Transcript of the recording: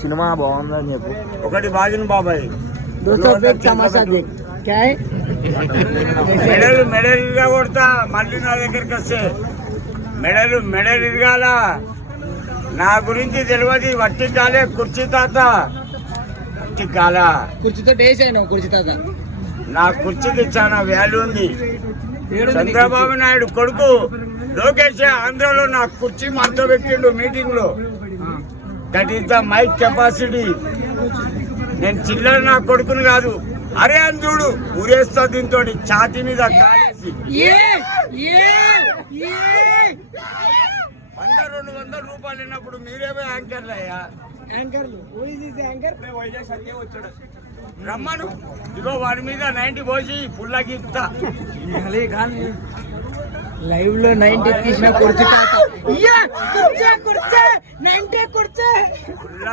Cinema బాగుందని చెప్పు. ఒకటి బాగిన బాబాయ్ మెడల్ గా కొడతా. మళ్ళీ నా దగ్గరికి వస్తే మెడల్ ఇరగాల. నా గురించి తెలియదు. వట్టి కాలే కుర్చీ తాత, వట్టి కాల కుర్చీతో వేసాను. కుర్చీ తాత నా కుర్చీకి చాలా వాల్యూ ఉంది. చంద్రబాబు నాయుడు కొడుకు లోకేష్ ఆంధ్రలో నా కుర్చీ మనతో పెట్టిండు మీటింగ్ లో. That is the my capacity. నేను చిల్లర నా కొడుకుని కాదు. అరే అని చూడు ఊరేస్తా దీంతో ఛాతీ మీద కాలేసి 100-200 రూపాయలు ఉన్నప్పుడు మీరేమో యాంకర్లు అయ్యా. రమ్మను. ఇగో వాడి మీద 90 పోసి పుల్లకి ఇస్తా. లైవ్ లో 90 తీసిన కుర్చీ 90 కుర్చీ